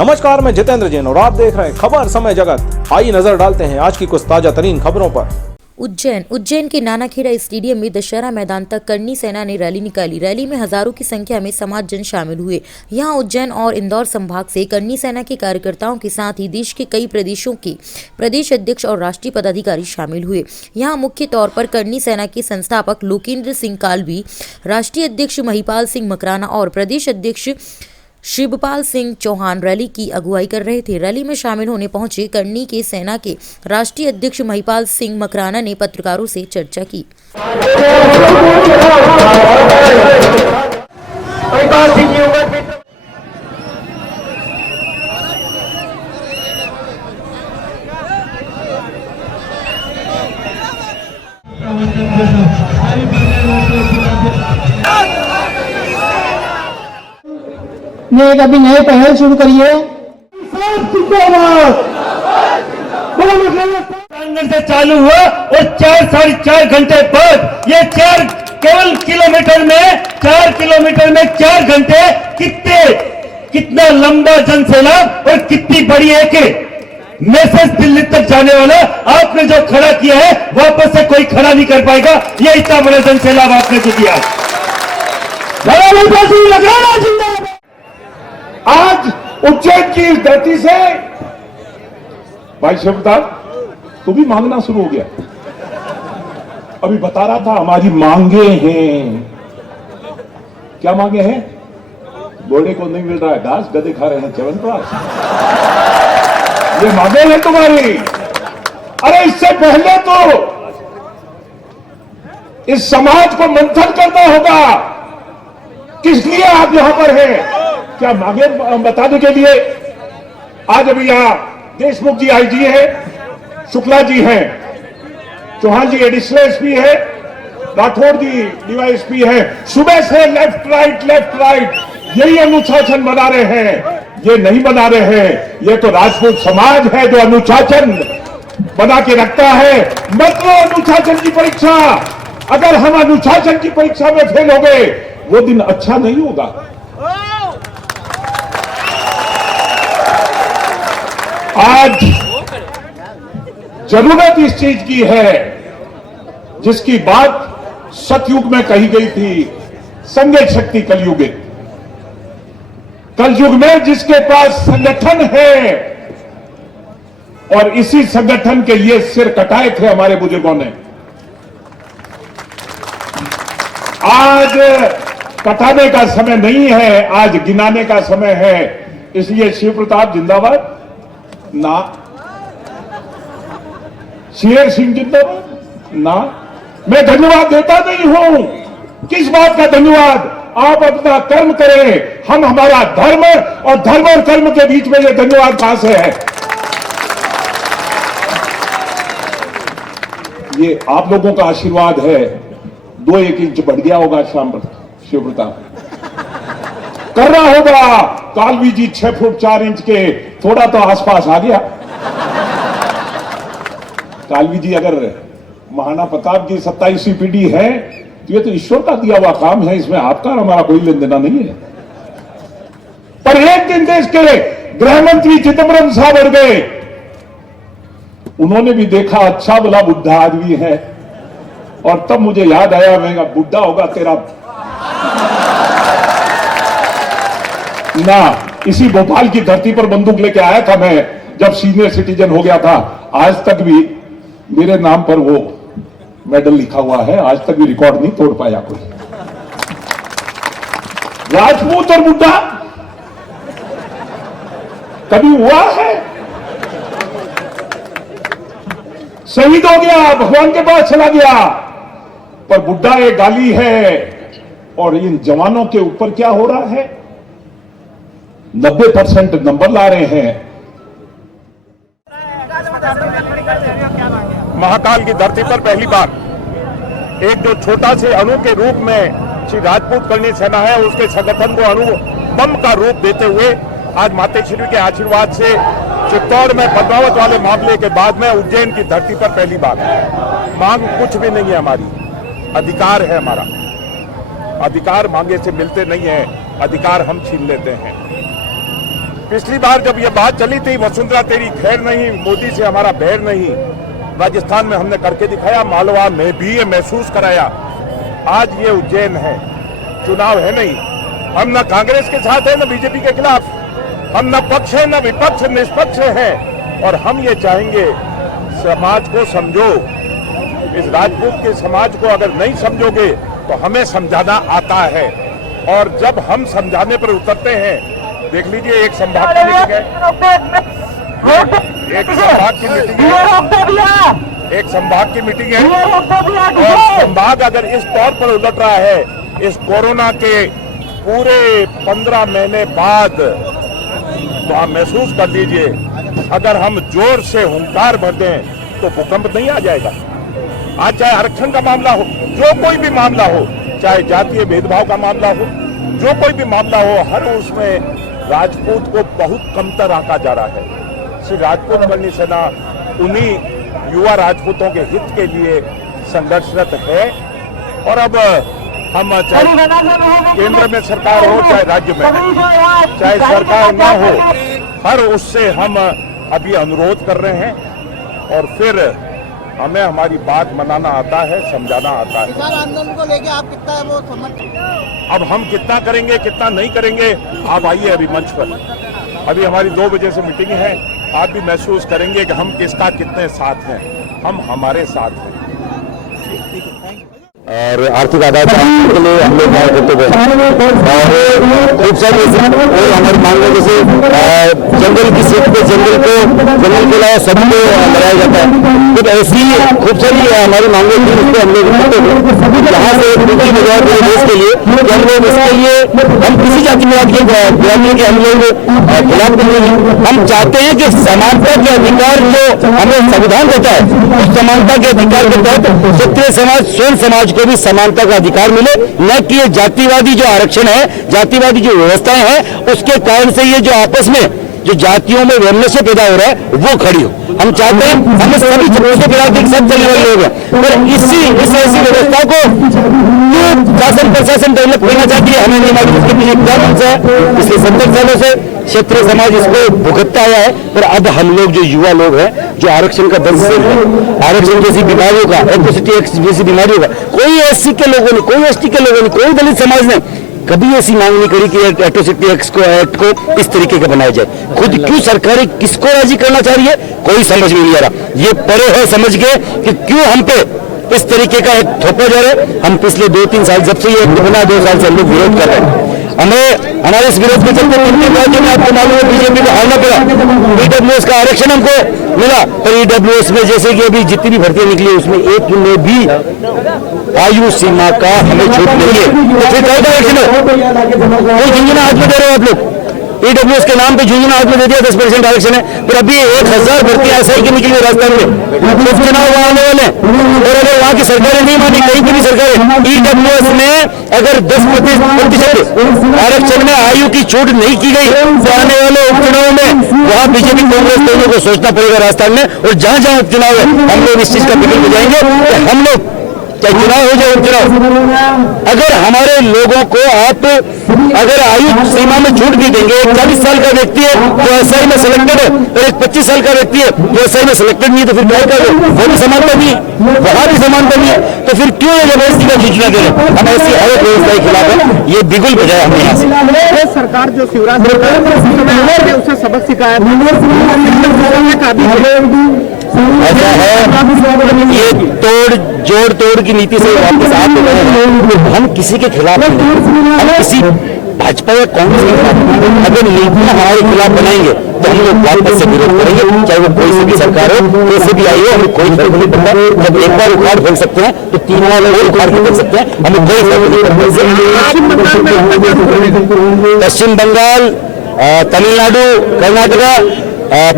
नमस्कार, मैं जितेंद्र जैन और आप देख रहे हैं खबर समय जगत। आइए नजर डालते हैं आज की कुछ ताजा तरीन खबरों पर। उज्जैन के नानाखेड़ा स्टेडियम में दशहरा मैदान तक करनी सेना ने रैली निकाली। रैली में हजारों की संख्या में समाजजन शामिल हुए। यहां उज्जैन और इंदौर संभाग से करनी सेना के कार्यकर्ताओं के साथ ही देश के कई प्रदेशों के प्रदेश अध्यक्ष और राष्ट्रीय पदाधिकारी शामिल हुए। यहां मुख्य तौर पर करनी सेना के संस्थापक लोकेंद्र सिंह कालवी, राष्ट्रीय अध्यक्ष महिपाल सिंह मकराना और प्रदेश अध्यक्ष शिवपाल सिंह चौहान रैली की अगुवाई कर रहे थे। रैली में शामिल होने पहुंचे करनी के सेना के राष्ट्रीय अध्यक्ष महिपाल सिंह मकराना ने पत्रकारों से चर्चा की। ने एक अभी नए पहल शुरू करी है। से चालू हुआ और 4-4.5 घंटे बाद ये 4 केवल किलोमीटर में 4 किलोमीटर में 4 घंटे कितना लंबा जनसैलाब और कितनी बड़ी एक मैसेज दिल्ली तक जाने वाला आपने जो खड़ा किया है वापस से कोई खड़ा नहीं कर पाएगा। ये इतना बड़ा जनसैलाब आपने जो दिया। आज उज्जैन की इस धरती से भाई शिवदास तू भी मांगना शुरू हो गया। अभी बता रहा था हमारी मांगे हैं। क्या मांगे हैं? घोड़े को नहीं मिल रहा है घास, गधे खा रहे हैं च्यवनप्राश। ये मांगे हैं तुम्हारी। अरे इससे पहले तो इस समाज को मंथन करना होगा। किस लिए आप यहां पर हैं? क्या मांगे बताने के लिए? आज अभी यहां देशमुख जी आईजी है, शुक्ला जी हैं, चौहान जी एडिशनल एसपी है, राठौर जी डीवाईएसपी है। सुबह से लेफ्ट राइट यही अनुशासन बना रहे हैं। ये नहीं बना रहे हैं, ये तो राजपूत समाज है जो अनुशासन बना के रखता है। मत लो अनुशासन की परीक्षा। अगर हम अनुशासन की परीक्षा में फेल हो गए वो दिन अच्छा नहीं होगा। आज जरूरत इस चीज की है जिसकी बात सतयुग में कही गई थी, संगठित शक्ति कलयुगित। कलयुग में जिसके पास संगठन है, और इसी संगठन के लिए सिर कटाए थे हमारे बुजुर्गों ने। आज कटाने का समय नहीं है, आज गिनाने का समय है। इसलिए शिव प्रताप जिंदाबाद ना, शेर सिंह जिंदाबाद ना। मैं धन्यवाद देता नहीं हूं। किस बात का धन्यवाद? आप अपना कर्म करें, हम हमारा धर्म, और धर्म और कर्म के बीच में ये धन्यवाद कहां से है? ये आप लोगों का आशीर्वाद है। 2-1 इंच बढ़ गया होगा शाम शिव प्रताप कर रहा होगा। कालवी जी 6 फुट 4 इंच के थोड़ा तो आसपास आ गया। कालवी जी अगर महाराणा प्रताप जी 27वीं पीढ़ी है तो ये तो ईश्वर का दिया हुआ काम है, इसमें आपका हमारा कोई लेन देना नहीं है। पर एक दिन देश के गृह मंत्री चिदम्बरम साहब बढ़ गए। उन्होंने भी देखा अच्छा भला बुढ़ा आदमी है, और तब मुझे याद आया, मैं बुढ़ा होगा तेरा ना। इसी भोपाल की धरती पर बंदूक लेके आया था मैं जब सीनियर सिटीजन हो गया था। आज तक भी मेरे नाम पर वो मेडल लिखा हुआ है, आज तक भी रिकॉर्ड नहीं तोड़ पाया कोई। राजपूत और बुड्ढा कभी हुआ है? शहीद हो गया, भगवान के पास चला गया, पर बुड्ढा एक गाली है। और इन जवानों के ऊपर क्या हो रहा है? 90% नंबर ला रहे हैं। महाकाल की धरती पर पहली बार एक जो छोटा से अणु के रूप में श्री राजपूत करनी सेना है, उसके संगठन को अणु बम का रूप देते हुए आज मातेश्वरी के आशीर्वाद से चित्तौड़ में पद्मावत वाले मामले के बाद में उज्जैन की धरती पर पहली बार। मांग कुछ भी नहीं है हमारी, अधिकार है हमारा। अधिकार मांगे से मिलते नहीं है, अधिकार हम छीन लेते हैं। पिछली बार जब ये बात चली थी, वसुंधरा तेरी खैर नहीं, मोदी से हमारा बैर नहीं, राजस्थान में हमने करके दिखाया, मालवा में भी ये महसूस कराया। आज ये उज्जैन है, चुनाव है नहीं, हम न कांग्रेस के साथ है न बीजेपी के खिलाफ, हम न पक्ष है न विपक्ष, निष्पक्ष है। और हम ये चाहेंगे समाज को समझो, इस राजपूत के समाज को अगर नहीं समझोगे तो हमें समझाना आता है, और जब हम समझाने पर उतरते हैं, देख लीजिए एक संभाग की मीटिंग है, एक संभाग की मीटिंग है, एक संभाग की मीटिंग है, और संभाग अगर इस तौर पर उलट रहा है, इस कोरोना के पूरे 15 महीने बाद, तो आप महसूस कर लीजिए, अगर हम जोर से हुंकार भर दें तो भूकंप नहीं आ जाएगा। आज चाहे आरक्षण का मामला हो, जो कोई भी मामला हो, चाहे जातीय भेदभाव का मामला हो, जो कोई भी मामला हो, हर उसमें राजपूत को बहुत कमतर आंका जा रहा है। श्री राजपूत करनी सेना उन्हीं युवा राजपूतों के हित के लिए संघर्षरत है। और अब हम चाहे केंद्र में सरकार हो चाहे राज्य में, चाहे सरकार न हो, हर उससे हम अभी अनुरोध कर रहे हैं, और फिर हमें हमारी बात मनाना आता है, समझाना आता है। किसान आंदोलन को लेके आप कितना है वो समझ, अब हम कितना करेंगे कितना नहीं करेंगे, आप आइए अभी मंच पर, अभी हमारी 2 बजे से मीटिंग है, आप भी महसूस करेंगे कि हम किसका कितने साथ हैं। हम हमारे साथ हैं। और आर्थिक आधार के लिए हम लोग मांग करते हुए और खूब सारी और हमारी मांग है, जैसे जंगल की सीट पे जंगल के अलावा सबको लगाया जाता है, तो ऐसी खूब सारी हमारी मांगे थी, उसको हम लोग करते हुए यहाँ से दूसरी बजाय पूरे देश के लिए कि हम लोग इसके लिए हम किसी जातिवाद के बयानी के हम लोग खिलाफ नहीं हैं। हम चाहते हैं कि समानता के अधिकार जो हमें संविधान देता है, उस समानता के अधिकार के तहत क्षत्रिय समाज स्वयं समाज को भी समानता का अधिकार मिले, न कि ये जातिवादी जो आरक्षण है, जातिवादी जो व्यवस्थाएं हैं, उसके कारण से ये जो आपस में जो जातियों में वैमनस्य पैदा हो रहा है वो खड़ी हो। हम चाहते हैं हमें सभी छत्तीसगढ़ के साथ चलने वाले लोग हैं, पर इस ऐसी व्यवस्था को शासन प्रशासन डेवलप करना चाहती है, हमें नहीं मालूम इसके पीछे क्या मंशा है। इसलिए 70 सालों से क्षेत्रीय समाज इसको भुगतता आया है, पर अब हम लोग जो युवा लोग हैं, जो आरक्षण का दर्द से आरक्षण जैसी बीमारियों का, एट्रोसिटी एक्ट जैसी बीमारियों का, कोई एससी के लोगों ने, कोई एसटी के लोगों ने, कोई दलित समाज ने कभी ऐसी मांग नहीं करी कि एट्रोसिटी एक्ट को इस तरीके का बनाया जाए। खुद क्यों सरकारें किसको राजी करना चाह रही है, कोई समझ में नहीं आ रहा। ये परे है समझ के कि क्यों हम पे इस तरीके का एक थोपा जा रहा है। हम पिछले 2-3 साल जब से ये बना 2 साल से हम लोग विरोध कर रहे हैं। हमें हमारे इस विरोध के चलते राज्य में आपको मालूम है बीजेपी को हारना पड़ा। ईडब्ल्यूएस का आरक्षण हमको मिला, पर ईडब्ल्यूएस में जैसे कि अभी जितनी भी भर्तियां निकली उसमें एक में भी आयु सीमा का हमें छूट नहीं है। तो फिर क्या आरक्षण है, कोई झुंझुना हाथ में दे रहे हो आप लोग। ईडब्ल्यूएस के नाम पे झुंझुना हाथ में दे दिया, 10% आरक्षण है, फिर अभी 1000 भर्तियां एसआई की निकली राजस्थान में, उपचुनाव आने वाले, और अगर वहाँ की सरकारें नहीं मानी, कहीं की भी सरकारें ईडब्ल्यूएस में अगर 10% आरक्षण में आयु की छूट नहीं की गई तो आने वाले उपचुनाव में वहाँ बीजेपी कांग्रेस दोनों को सोचना पड़ेगा राजस्थान में। और जहाँ जहाँ उपचुनाव है हम लोग इस चीज का फिक्र में जाएंगे कि हम लोग चाहे चुनाव हो जाए उपचुनाव, अगर हमारे लोगों को आप अगर आयु सीमा में छूट भी देंगे, एक 40 साल का व्यक्ति है जो एसआई में सिलेक्टेड है और एक 25 साल का व्यक्ति है जो एसआई में सिलेक्टेड नहीं है, तो फिर क्या करें, वो भी समानता नहीं है, वहां भी समानता नहीं है, तो फिर क्यों ये जबरदस्ती का खींचना दे रहे? हम ऐसी हर एक व्यवस्था के खिलाफ है, ये बिल्कुल बजाय हमें यहाँ से सरकार जो शिवराज सरकार उससे सबक सिखाया ऐसा है। ये जोड़ की नीति से वापस आ तो रहे हैं। हम किसी के खिलाफ नहीं, हम किसी भाजपा या कांग्रेस के खिलाफ अगर नीतियां हमारे खिलाफ बनाएंगे तो हम लोग वापस से विरोध करेंगे, चाहे वो कोई सी भी सरकार हो, कैसे भी आई हो, हमें कोई फर्क नहीं पड़ता। जब एक बार उखाड़ फेंक सकते हैं तो 3 बार और उखाड़ के फेंक सकते हैं, हमें कोई फर्क नहीं पड़ता। पश्चिम बंगाल, तमिलनाडु, कर्नाटका,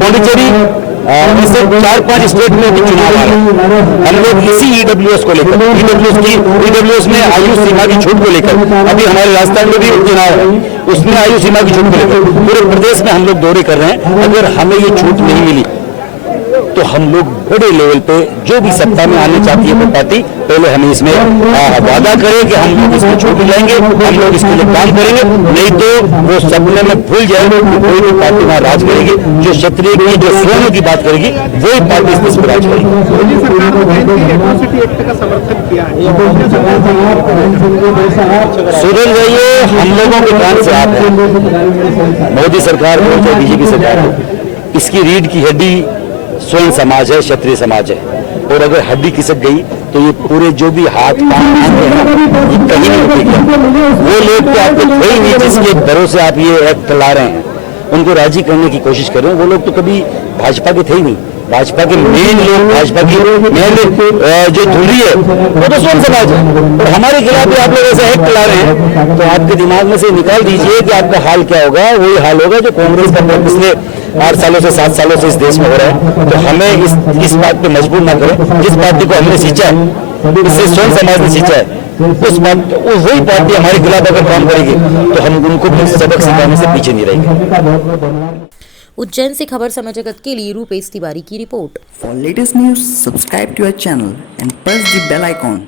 पौंडीचेरी, ऐसे 4-5 स्टेट में भी चुनाव आ रहे हैं। हम लोग इसी ईडब्ल्यूएस को लेकर, ईडब्ल्यूएस में आयु सीमा की छूट को लेकर, अभी हमारे राजस्थान में भी उपचुनाव है, उसमें आयु सीमा की छूट को लेकर पूरे प्रदेश में हम लोग दौरे कर रहे हैं। अगर हमें ये छूट नहीं मिली तो हम लोग बड़े लेवल पे जो भी सत्ता में आने चाहती है कोई पार्टी, पहले हमें इसमें वादा करे कि हम लोग इसमें छोड़ जाएंगे, हम लोग इसके लिए काम करेंगे, नहीं तो वो सपने में भूल जाएंगे कि कोई भी पार्टी वहाँ राज करेगी, जो क्षत्रिय की जो स्वर्ण की बात करेगी वही पार्टी इस पर राज करेगी। मोदी सरकार ने एट्रोसिटी एक्ट का समर्थन किया है। सुधर जाइए, हम लोगों के कान से आप हैं। मोदी सरकार हो चाहे बीजेपी सरकार हो, इसकी रीढ़ की हड्डी स्वर्ण समाज है, क्षत्रिय समाज है, और अगर हड्डी खिसक गई तो ये पूरे जो भी हाथ पांव आते हैं ये कहीं नहीं रुकेगा। वो लोग तो आपको थे ही नहीं जिसके भरोसे आप ये एक्ट ला रहे हैं, उनको राजी करने की कोशिश कर रहे हैं। वो लोग तो कभी भाजपा के थे ही नहीं। भाजपा के मेन लोग, भाजपा की मेन जो धुरी है वो तो स्वर्ण समाज है, और हमारे खिलाफ भी आप लोग ऐसा एक्ट ला रहे हैं, तो आपके दिमाग में से निकाल दीजिए कि आपका हाल क्या होगा। वही हाल होगा जो कांग्रेस का पिछले 8 सालों से 7 सालों से इस देश में हो रहा है। तो हमें इस बात पे मजबूर ना करें। जिस पार्टी को हमने सींचा है, इससे स्वर्ण समाज ने सींचा है, वही पार्टी हमारे खिलाफ अगर काम करेगी तो हम उनको भी सबक सिखाने से पीछे नहीं रहेंगे। उज्जैन से खबर समय जगत के लिए रूपेश तिवारी की report. For latest news, subscribe to our channel and press the bell icon.